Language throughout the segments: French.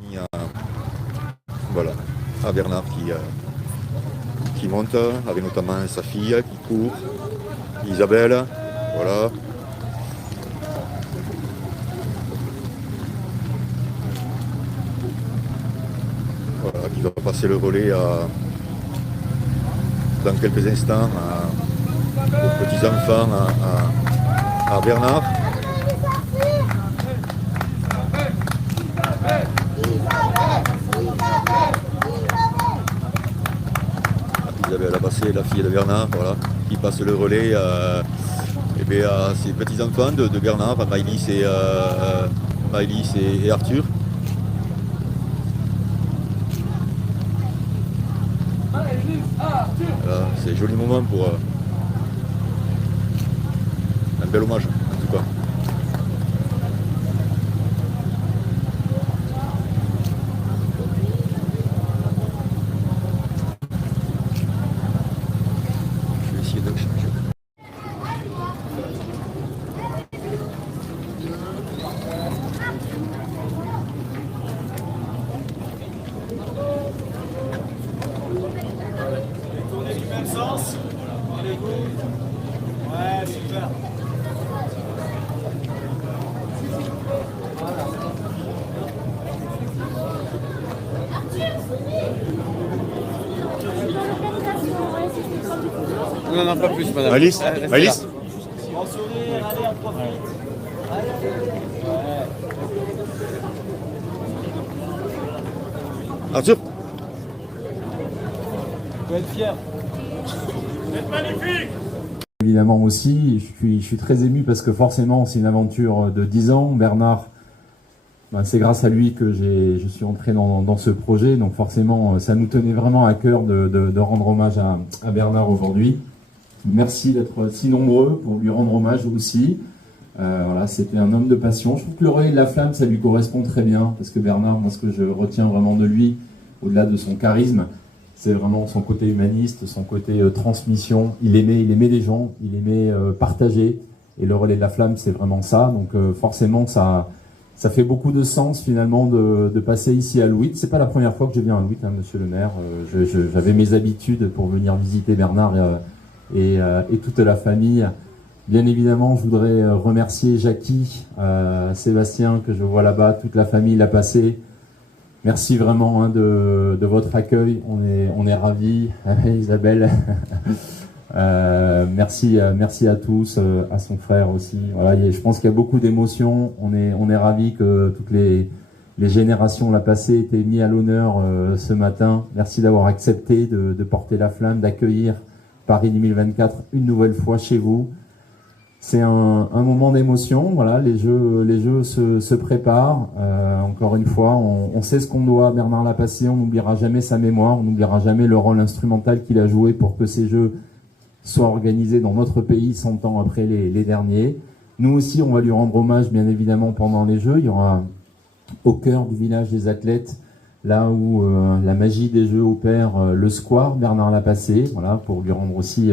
Il y a, voilà, à Bernard qui monte, avec notamment sa fille qui court, Isabelle, voilà. Voilà, qui va passer le relais dans quelques instants aux petits-enfants à Bernard. Isabelle a passé, la fille de Bernard, voilà, qui passe le relais à ses petits-enfants de Bernard, à Maïlis et Arthur. Voilà, c'est un joli moment pour un bel hommage, en tout cas. Je vais essayer de changer. Tournez du même sens. Allez-vous. Ouais, super. Non, non, pas plus, madame. Maïlis, Maïlis. Bon sourire, allez, on profite. Allez, ouais. Arthur. Vous pouvez être fier. Vous êtes magnifique. Évidemment aussi, je suis très ému parce que forcément c'est une aventure de 10 ans. Bernard, c'est grâce à lui que je suis entré dans ce projet, donc forcément ça nous tenait vraiment à cœur de rendre hommage à Bernard aujourd'hui. Merci d'être si nombreux pour lui rendre hommage aussi. Voilà, c'était un homme de passion. Je trouve que le relais de la flamme, ça lui correspond très bien, parce que Bernard, moi ce que je retiens vraiment de lui, au-delà de son charisme, c'est vraiment son côté humaniste, son côté transmission. Il aimait les gens, il aimait partager, et le relais de la flamme, c'est vraiment ça. Donc forcément, ça fait beaucoup de sens finalement de passer ici à Louit. C'est pas la première fois que je viens à Louit, hein, monsieur le maire. J'avais mes habitudes pour venir visiter Bernard et toute la famille. Bien évidemment, je voudrais remercier Jackie, Sébastien, que je vois là-bas, toute la famille l'a passé. Merci vraiment hein, de votre accueil, on est ravis, Isabelle. Merci à tous, à son frère aussi. Voilà, je pense qu'il y a beaucoup d'émotions. On est ravis que toutes les générations l'a passé étaient mis à l'honneur ce matin. Merci d'avoir accepté de porter la flamme, d'accueillir Paris 2024 une nouvelle fois chez vous. C'est un moment d'émotion, voilà, les jeux se préparent. Encore une fois, on sait ce qu'on doit à Bernard Lapassé, on n'oubliera jamais sa mémoire, on n'oubliera jamais le rôle instrumental qu'il a joué pour que ces jeux soient organisés dans notre pays 100 ans après les derniers. Nous aussi, on va lui rendre hommage, bien évidemment, pendant les jeux. Il y aura au cœur du village des athlètes, là où la magie des jeux opère, le square Bernard Lapassé, voilà, pour lui rendre aussi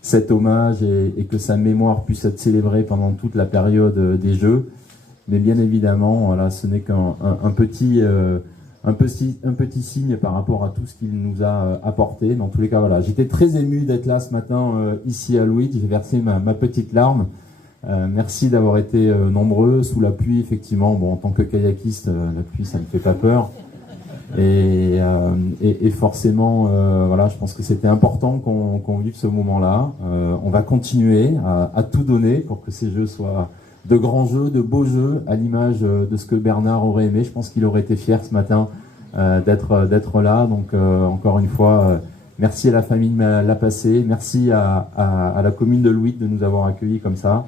cet hommage et que sa mémoire puisse être célébrée pendant toute la période des Jeux. Mais bien évidemment, voilà, ce n'est qu'un petit signe par rapport à tout ce qu'il nous a apporté. Dans tous les cas, voilà, j'étais très ému d'être là ce matin ici à Louit. J'ai versé ma petite larme. Merci d'avoir été nombreux sous la pluie, effectivement. Bon, en tant que kayakiste, la pluie, ça ne fait pas peur. Et forcément, voilà, je pense que c'était important qu'on vive ce moment-là. On va continuer à tout donner pour que ces jeux soient de grands jeux, de beaux jeux, à l'image de ce que Bernard aurait aimé. Je pense qu'il aurait été fier ce matin d'être là. Donc, encore une fois, merci à la famille de Lapassé, merci à la commune de Louit de nous avoir accueillis comme ça.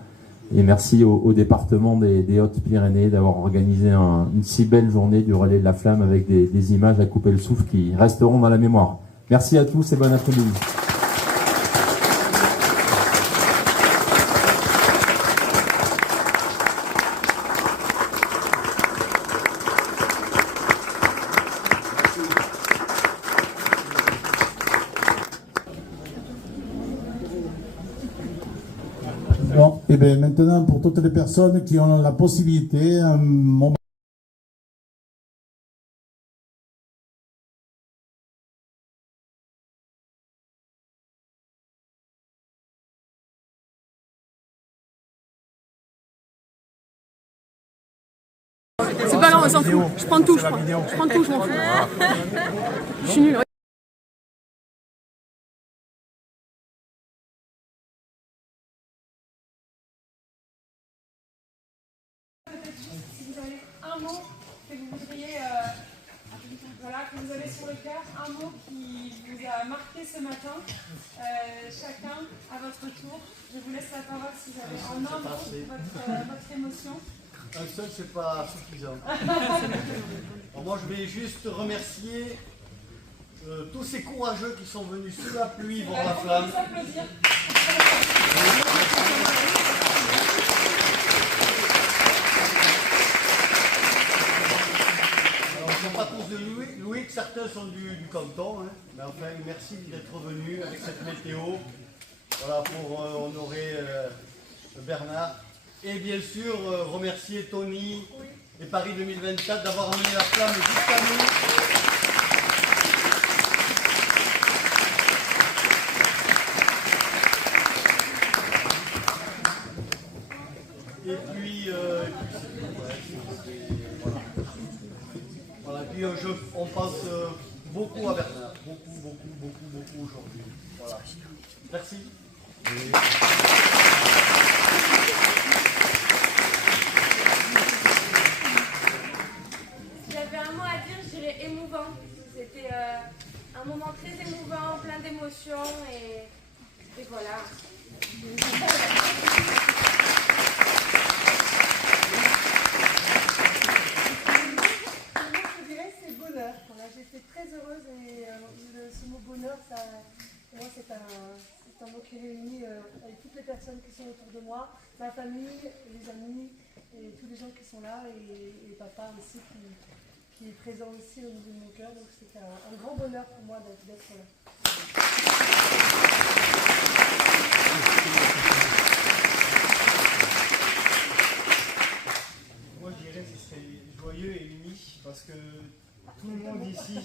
Et merci au département des Hautes-Pyrénées d'avoir organisé une si belle journée du relais de la flamme avec des images à couper le souffle qui resteront dans la mémoire. Merci à tous et bon après-midi. Bon, et bien maintenant, pour toutes les personnes qui ont la possibilité, un moment C'est pas là, on s'en fout. Je prends tout, je prends tout, je m'en fous. Je suis nulle. Si vous avez un mot que vous voudriez, voilà, que vous avez sur le cœur, un mot qui vous a marqué ce matin, chacun à votre tour. Je vous laisse la parole si vous avez en un mot votre émotion. Un seul, c'est pas suffisant. Alors moi, je vais juste remercier tous ces courageux qui sont venus sous la pluie voir la flamme. Alors, ils ne sont pas tous de Louis, certains sont du canton, hein. Mais enfin, merci d'être venus avec cette météo, voilà, pour honorer Bernard. Et bien sûr, remercier Tony et Paris 2024 d'avoir amené la flamme jusqu'à nous. Et puis, voilà. Puis on passe beaucoup à Bernard. Beaucoup aujourd'hui. Voilà. Merci. J'avais un mot à dire, je dirais émouvant. C'était un moment très émouvant, plein d'émotions et voilà. Je dirais c'est bonheur. Voilà, j'étais très heureuse et ce mot bonheur, pour moi c'est un mot qui réunit avec toutes les personnes qui sont autour de moi, ma famille, les amis et tous les gens qui sont là et papa aussi qui est présent aussi au niveau de mon cœur. Donc c'est un grand bonheur pour moi d'être là. Moi je dirais que c'est joyeux et uni parce que tout le monde ici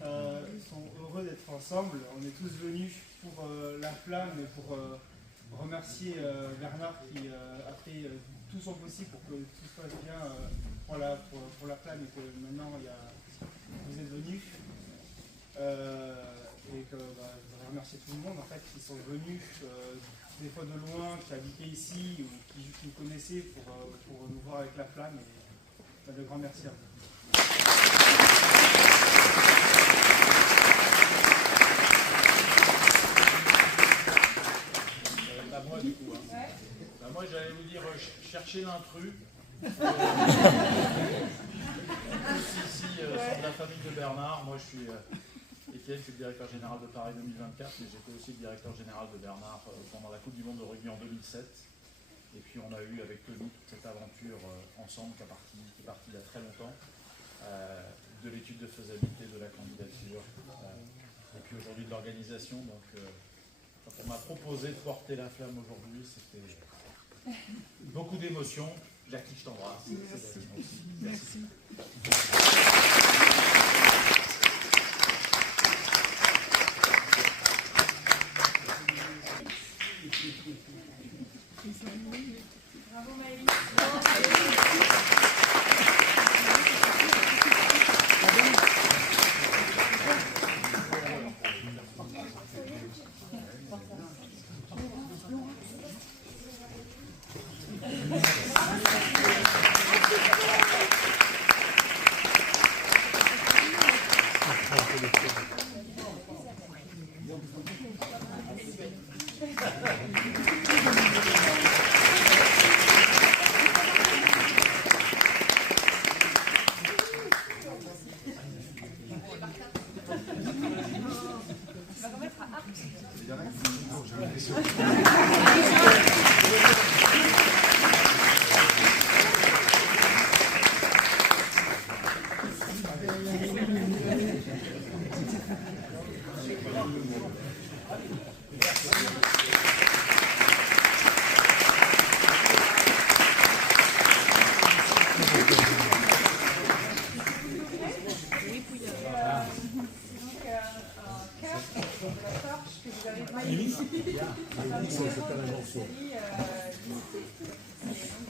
sont heureux d'être ensemble. On est tous venus pour la flamme et pour remercier Bernard qui a fait tout son possible pour que tout se passe bien pour la flamme et que maintenant vous êtes venus. Et que je voudrais remercier tout le monde en fait qui sont venus des fois de loin, qui habitaient ici ou qui nous connaissaient pour nous voir avec la flamme. Et de grand merci à vous. Moi du coup. Hein. Ouais. Moi j'allais vous dire chercher l'intrus. Tous ici sont de la famille de Bernard. Moi je suis Étienne, je suis le directeur général de Paris 2024, mais j'étais aussi le directeur général de Bernard pendant la Coupe du Monde de rugby en 2007. Et puis on a eu avec Tony toute cette aventure ensemble qui est partie il y a très longtemps, de l'étude de faisabilité de la candidature, et puis aujourd'hui de l'organisation. Donc quand on m'a proposé de porter la flamme aujourd'hui, c'était beaucoup d'émotions. Jackie, je t'embrasse. Merci. Bravo Maëlys.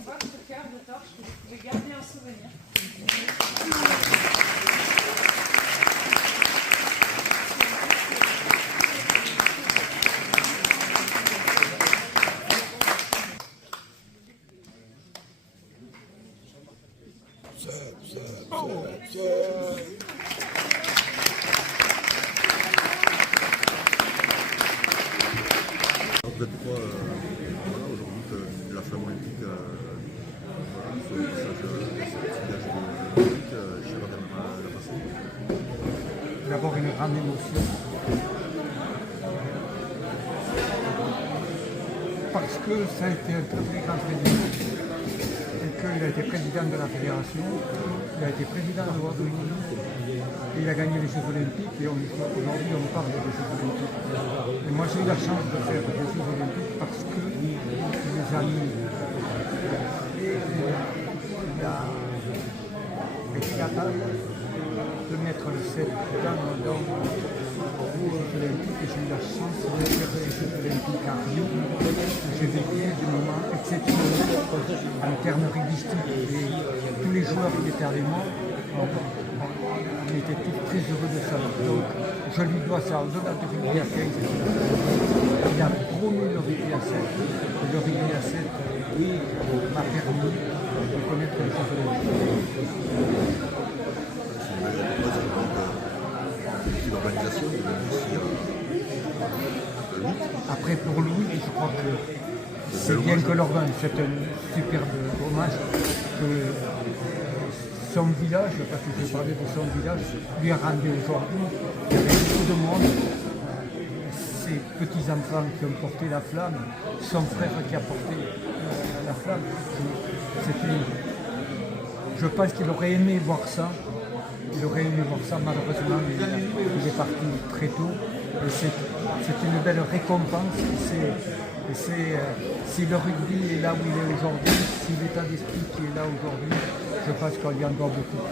Votre cœur de torche que vous pouvez garder en souvenir. Vous êtes quoi aujourd'hui que la flamme olympique sur le passage de ce village olympique, je sais pas comment la passer. D'abord une grande émotion. Parce que ça a été un très très grand président. Et qu'il a été président de la fédération, il a été président de l'Ouest-Unis, et il a gagné les Jeux Olympiques, et aujourd'hui on parle des Jeux Olympiques. Et moi j'ai eu la chance de faire des Jeux Olympiques parce que les amis, il a été capable de mettre le 7 dans les Jeux Olympiques, et j'ai eu la chance de faire les Jeux Olympiques à Rio. J'ai vécu des moments exceptionnels en termes rugbystiques, et tous les joueurs qui étaient avec moi, on était tous très heureux de ça. Donc je lui dois ça au-delà du rugby à 15. Il a promu le rugby à 7, et le rugby à 7 m'a permis de connaître les Jeux Olympiques. L'organisation de Après pour Louis, je crois que c'est bien que l'organe, c'est un superbe hommage que son village, parce que je parlais de son village, lui a rendu aujourd'hui. Il y avait beaucoup de monde, ses petits-enfants qui ont porté la flamme, son frère qui a porté la flamme. Je pense qu'il aurait aimé voir ça. Il aurait aimé voir ça, malheureusement, il est parti très tôt. Et c'est une belle récompense. Si le rugby est là où il est aujourd'hui, si l'état d'esprit qui est là aujourd'hui, je pense qu'on lui en doit beaucoup.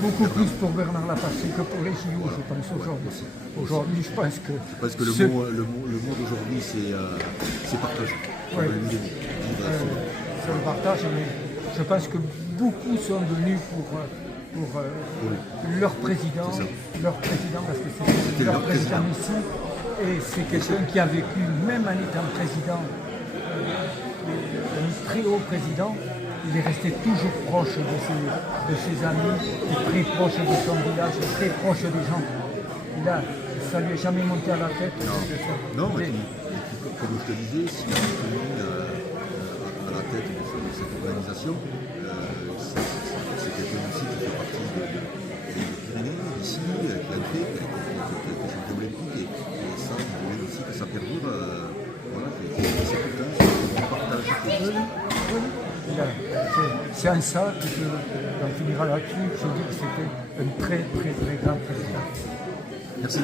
Beaucoup plus pour Bernard Lapassé que pour les JO, je pense, aujourd'hui. Aujourd'hui, je pense que... Parce que le mot d'aujourd'hui, c'est partage. Oui, c'est le partage, mais je pense que beaucoup sont venus pour leur président, parce que c'est leur président ici, et c'est quelqu'un qui a vécu, même en étant président, un très haut président. Il est resté toujours proche de ses amis, et très proche de son village, très proche des gens. Ça ne lui est jamais monté à la tête. Non, mais comme je te disais, s'il a tenu à la tête de cette organisation, c'est quelqu'un aussi qui fait partie des Pyrénées, d'ici, qui a entré, qui a été champion olympique, et ça, il voulait aussi que ça perdure. Voilà, c'est quelqu'un qui partage. C'est en ça que on finira là-dessus. Je dis que c'était un très très très grand président. Merci.